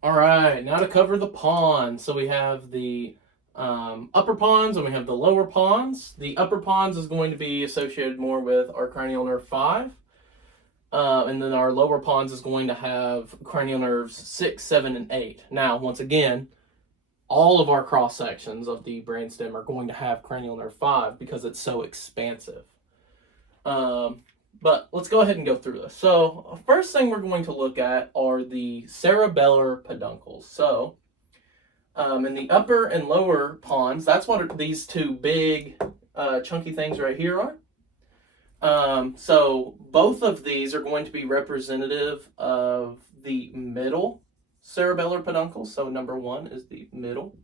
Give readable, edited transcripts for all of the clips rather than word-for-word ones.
All right, now to cover the pons. So we have the upper pons and we have the lower pons. The upper pons is going to be associated more with our cranial nerve 5. And then our lower pons is going to have cranial nerves 6, 7, and 8. Now, once again, all of our cross sections of the brainstem are going to have cranial nerve 5 because it's so expansive. But let's go ahead and go through this. So, first thing we're going to look at are the cerebellar peduncles. So, in the upper and lower pons, that's what these two big, chunky things right here are. So both of these are going to be representative of the middle cerebellar peduncle. So number 1 is the middle.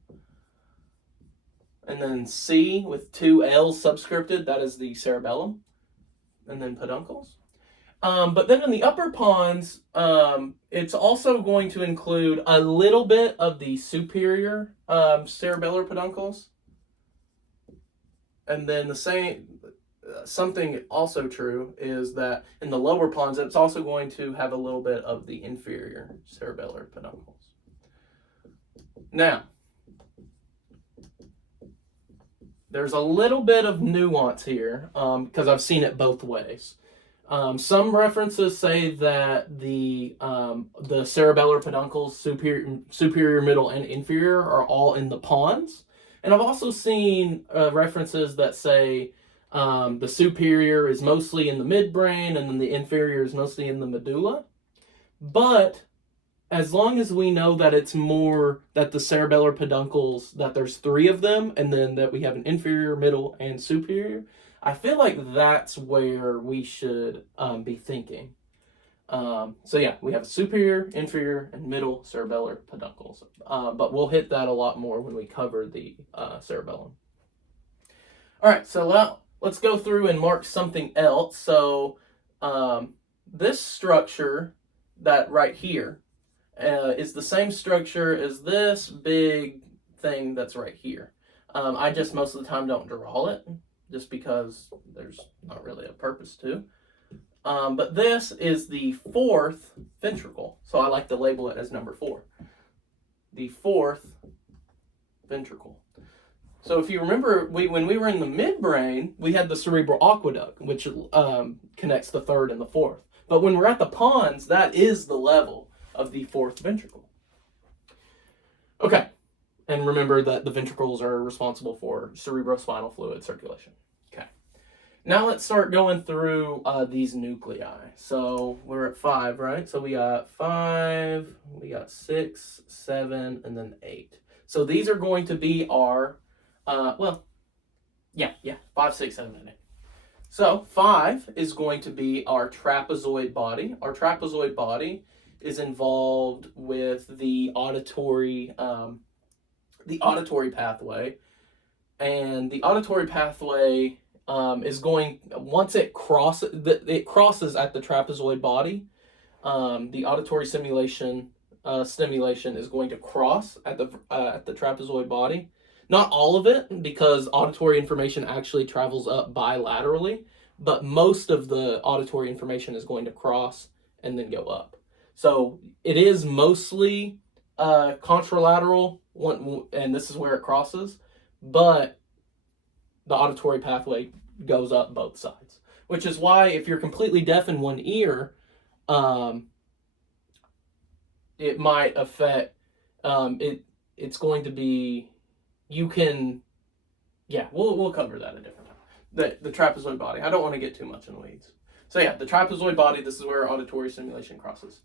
And then C with 2 L's subscripted, that is the cerebellum. And then peduncles. But then in the upper pons, it's also going to include a little bit of the superior cerebellar peduncles. And then the same, something also true is that in the lower pons, it's also going to have a little bit of the inferior cerebellar peduncles. Now, there's a little bit of nuance here because I've seen it both ways. Some references say that the cerebellar peduncles, superior, middle, and inferior, are all in the pons. And I've also seen references that say the superior is mostly in the midbrain, and then the inferior is mostly in the medulla. But as long as we know that it's more that the cerebellar peduncles, that there's 3 of them, and then that we have an inferior, middle, and superior, I feel like that's where we should be thinking. So yeah, we have a superior, inferior, and middle cerebellar peduncles. But we'll hit that a lot more when we cover the cerebellum. All right, so let's go through and mark something else. So this structure, that right here, is the same structure as this big thing that's right here. I just most of the time don't draw it, just because there's not really a purpose to. But this is the 4th ventricle, so I like to label it as number 4. The 4th ventricle. So if you remember, when we were in the midbrain, we had the cerebral aqueduct, which connects the 3rd and the 4th. But when we're at the pons, that is the level of the 4th ventricle. Okay, and remember that the ventricles are responsible for cerebrospinal fluid circulation. Okay, now let's start going through these nuclei. So we're at 5, right? So we got 5, we got 6, 7, and then 8. So these are going to be our 5, 6, 7, and 8. So 5 is going to be our trapezoid body. Our trapezoid body is involved with the auditory pathway, and the auditory pathway is going, once it crosses at the trapezoid body. The auditory stimulation is going to cross at the trapezoid body. Not all of it, because auditory information actually travels up bilaterally, but most of the auditory information is going to cross and then go up. So it is mostly contralateral, and this is where it crosses, but the auditory pathway goes up both sides, which is why if you're completely deaf in one ear, it might affect, it's going to be, you can, we'll cover that a different time. The trapezoid body. I don't want to get too much in the weeds. So yeah, the trapezoid body, this is where auditory stimulation crosses.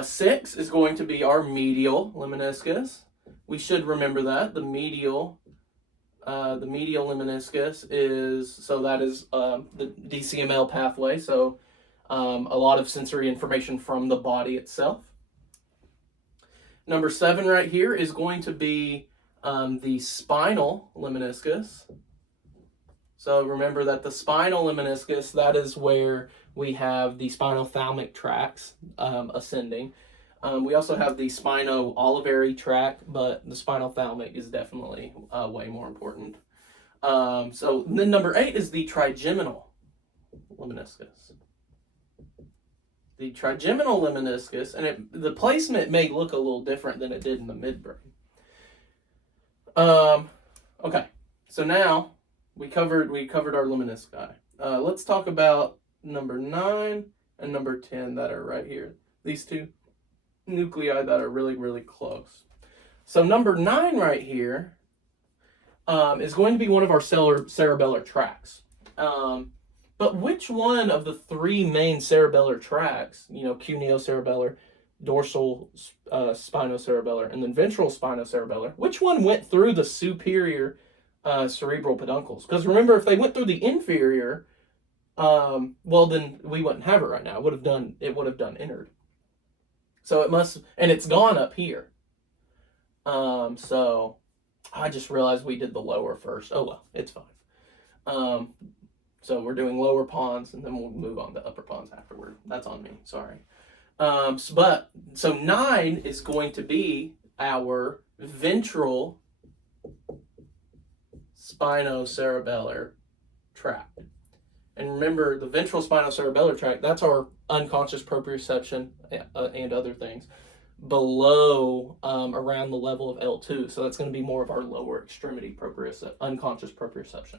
6 is going to be our medial lemniscus. We should remember that. The medial lemniscus is, so that is the DCML pathway. So a lot of sensory information from the body itself. Number 7 right here is going to be the spinal lemniscus. So remember that the spinal lemniscus, that is where we have the spinothalamic tracts ascending. We also have the spino-olivary tract, but the spinothalamic is definitely way more important. So then number 8 is the trigeminal lemniscus. the trigeminal lemniscus, and the placement may look a little different than it did in the midbrain. Okay, so now we covered our lemnisci. Let's talk about number 9 and number 10 that are right here. These two nuclei that are really, really close. So number 9 right here is going to be one of our cerebellar tracts. But which one of the 3 main cerebellar tracts, cuneocerebellar, dorsal spinocerebellar, and then ventral spinocerebellar, which one went through the superior cerebral peduncles? Because remember, if they went through the inferior, well, then we wouldn't have it right now. It would have done innard. So it must, and it's gone up here. So I just realized we did the lower first. Oh well, it's fine. So we're doing lower pons, and then we'll move on to upper pons afterward. That's on me, sorry. So 9 is going to be our ventral spinocerebellar tract. And remember, the ventral spinocerebellar tract, that's our unconscious proprioception and other things below around the level of L2. So that's going to be more of our lower extremity unconscious proprioception.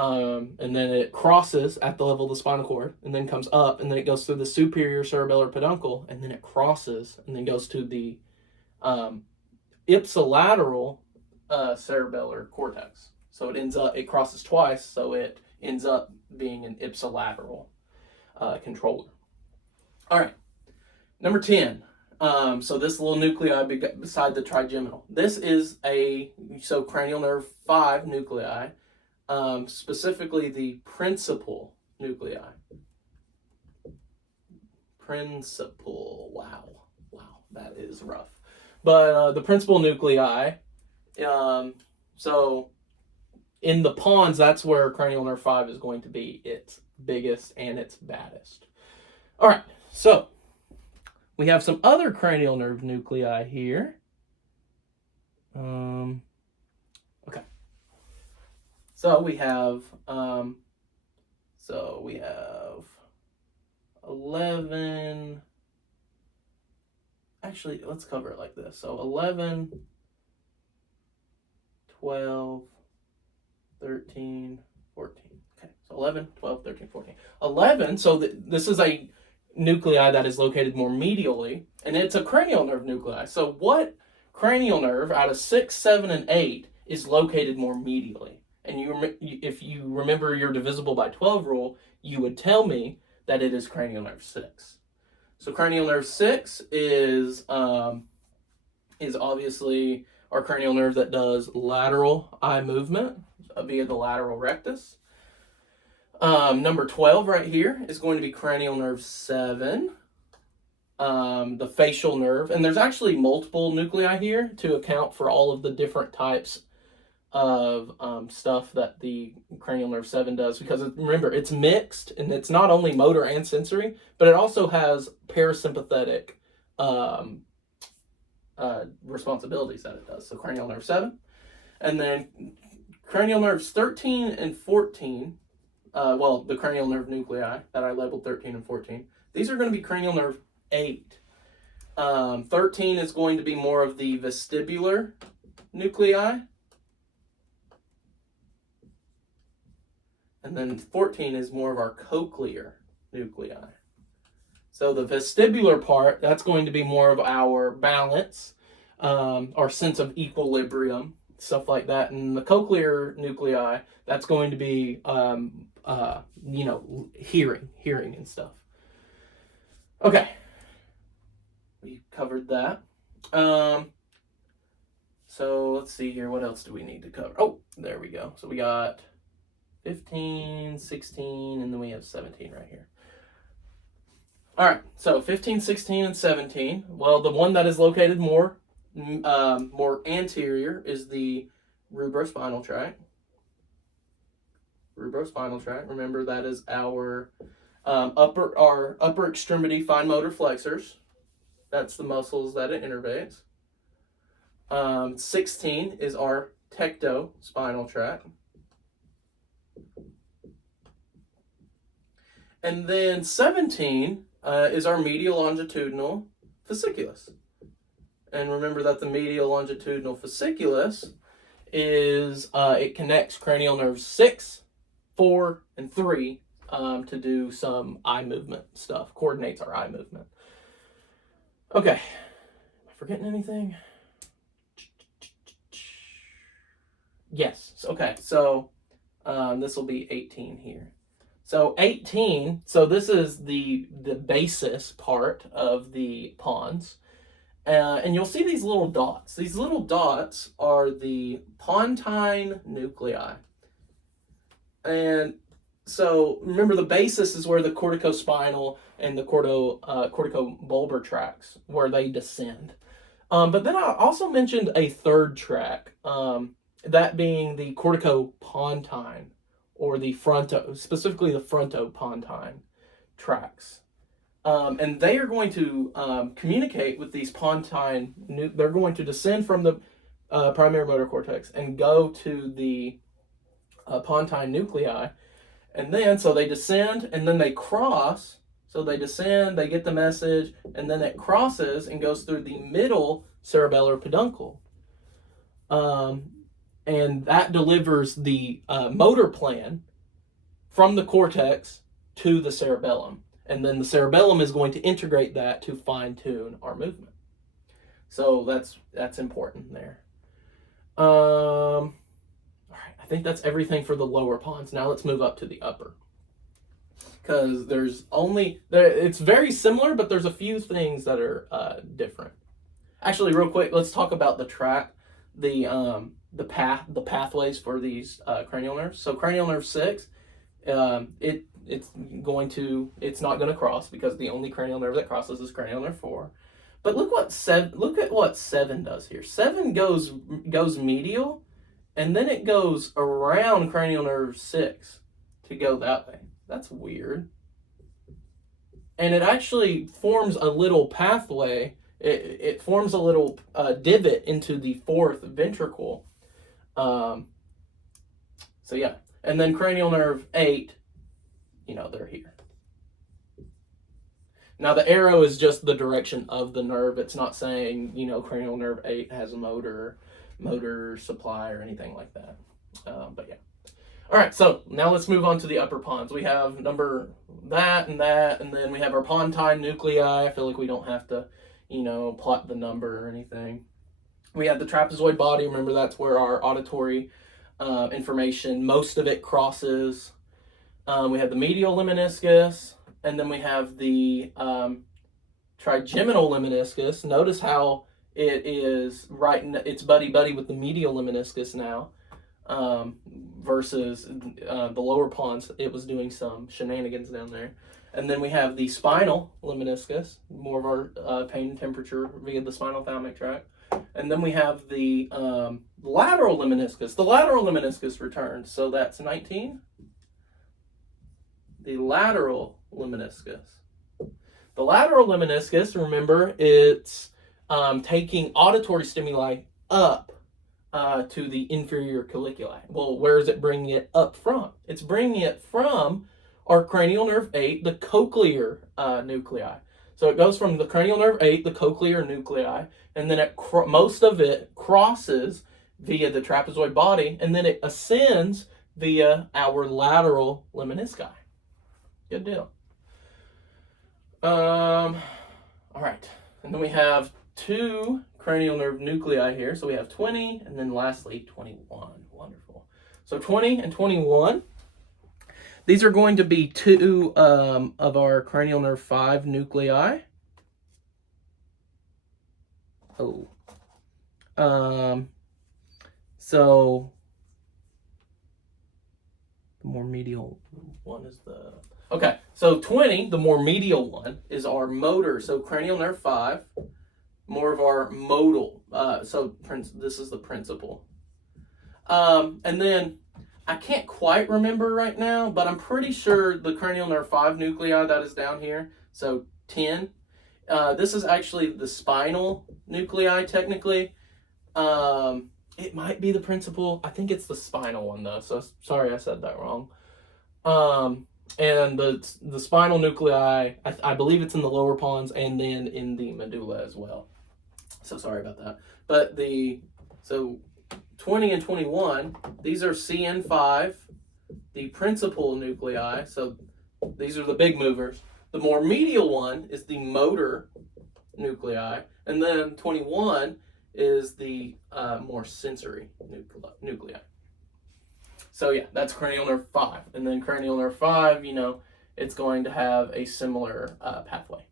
And then it crosses at the level of the spinal cord, and then comes up, and then it goes through the superior cerebellar peduncle, and then it crosses, and then goes to the ipsilateral cerebellar cortex. So it crosses twice, so it ends up being an ipsilateral controller. All right, number 10. So this little nuclei beside the trigeminal. This is cranial nerve 5 nuclei. Specifically the principal nuclei. Wow, that is rough. But the principal nuclei, so in the pons, that's where cranial nerve 5 is going to be its biggest and its baddest. All right, so we have some other cranial nerve nuclei here. Okay. So we have 11. Actually, let's cover it like this. So 11, 12, 13, 14. Okay, so 11, 12, 13, 14. 11, so this is a nuclei that is located more medially, and it's a cranial nerve nuclei. So what cranial nerve out of 6, 7, and 8 is located more medially? And if you remember your divisible by 12 rule, you would tell me that it is cranial nerve 6. So cranial nerve 6 is obviously our cranial nerve that does lateral eye movement via the lateral rectus. Number 12 right here is going to be cranial nerve 7, the facial nerve. And there's actually multiple nuclei here to account for all of the different types of stuff that the cranial nerve 7 does, because remember, it's mixed, and it's not only motor and sensory, but it also has parasympathetic responsibilities that it does. So cranial nerve 7, and then cranial nerves 13 and 14, the cranial nerve nuclei that I labeled 13 and 14, these are going to be cranial nerve 8. 13 is going to be more of the vestibular nuclei. And then 14 is more of our cochlear nuclei. So the vestibular part, that's going to be more of our balance, our sense of equilibrium, stuff like that. And the cochlear nuclei, that's going to be, hearing and stuff. Okay. We covered that. So let's see here. What else do we need to cover? Oh, there we go. So we got 15, 16, and then we have 17 right here. All right, so 15, 16, and 17. Well, the one that is located more anterior is the rubrospinal tract. Remember, that is our upper extremity fine motor flexors. That's the muscles that it innervates. 16 is our tectospinal tract. And then 17 is our medial longitudinal fasciculus. And remember that the medial longitudinal fasciculus is, it connects cranial nerves 6, 4, and 3 to do some eye movement stuff, coordinates our eye movement. Okay, am I forgetting anything? Yes, okay, so this will be 18 here. So 18, so this is the basis part of the pons. And you'll see these little dots. These little dots are the pontine nuclei. And so remember, the basis is where the corticospinal and the corticobulbar tracts, where they descend. But then I also mentioned a third track, that being the corticopontine, or the specifically the frontopontine tracts. And they are going to communicate with these pontine. They're going to descend from the primary motor cortex and go to the pontine nuclei, and then so they descend and then they cross. So they descend, they get the message, and then it crosses and goes through the middle cerebellar peduncle, and that delivers the motor plan from the cortex to the cerebellum. And then the cerebellum is going to integrate that to fine-tune our movement. So that's important there. All right, I think that's everything for the lower pons. Now let's move up to the upper. Because it's very similar, but there's a few things that are different. Actually, real quick, let's talk about the track, the pathways for these cranial nerves. So cranial nerve 6, it's not going to cross, because the only cranial nerve that crosses is cranial nerve 4. But look at what 7 does here. 7 goes medial, and then it goes around cranial nerve 6 to go that way. That's weird. And it actually forms a little pathway. It forms a little divot into the 4th ventricle. So yeah. And then cranial nerve 8, they're here. Now the arrow is just the direction of the nerve. It's not saying, cranial nerve 8 has a motor supply or anything like that. But yeah. All right, so now let's move on to the upper pons. We have number that, and then we have our pontine nuclei. I feel like we don't have to, plot the number or anything. We have the trapezoid body. Remember, that's where our auditory information, most of it crosses. We have the medial lemniscus, and then we have the trigeminal lemniscus. Notice how it is it's buddy-buddy with the medial lemniscus now. Versus the lower pons, it was doing some shenanigans down there. And then we have the spinal lemniscus, more of our pain and temperature via the spinal thalamic tract. And then we have the lateral lemniscus. The lateral lemniscus returned, so that's 19. The lateral lemniscus. The lateral lemniscus, remember, it's taking auditory stimuli up to the inferior colliculi. Well, where is it bringing it up from? It's bringing it from our cranial nerve 8, the cochlear nuclei. So it goes from the cranial nerve 8, the cochlear nuclei, and then most of it crosses via the trapezoid body, and then it ascends via our lateral lemnisci. Good deal. All right, and then we have 2 cranial nerve nuclei here. So we have 20, and then lastly 21. Wonderful. So 20 and 21. These are going to be 2 of our cranial nerve 5 nuclei. So the more medial one is the... Okay, so 20, the more medial one, is our motor. So cranial nerve 5, more of our modal. So this is the principal. And then I can't quite remember right now, but I'm pretty sure the cranial nerve 5 nuclei that is down here, so 10. This is actually the spinal nuclei, technically. It might be the principal. I think it's the spinal one, though, so sorry I said that wrong. And the spinal nuclei, I believe it's in the lower pons and then in the medulla as well. So sorry about that. But so 20 and 21, these are CN5, the principal nuclei. So these are the big movers. The more medial one is the motor nuclei, and then 21 is the more sensory nuclei. So yeah, that's cranial nerve 5. And then cranial nerve 5, it's going to have a similar pathway.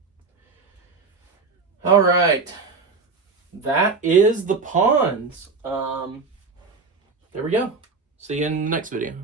All right. That is the Pons. There we go. See you in the next video.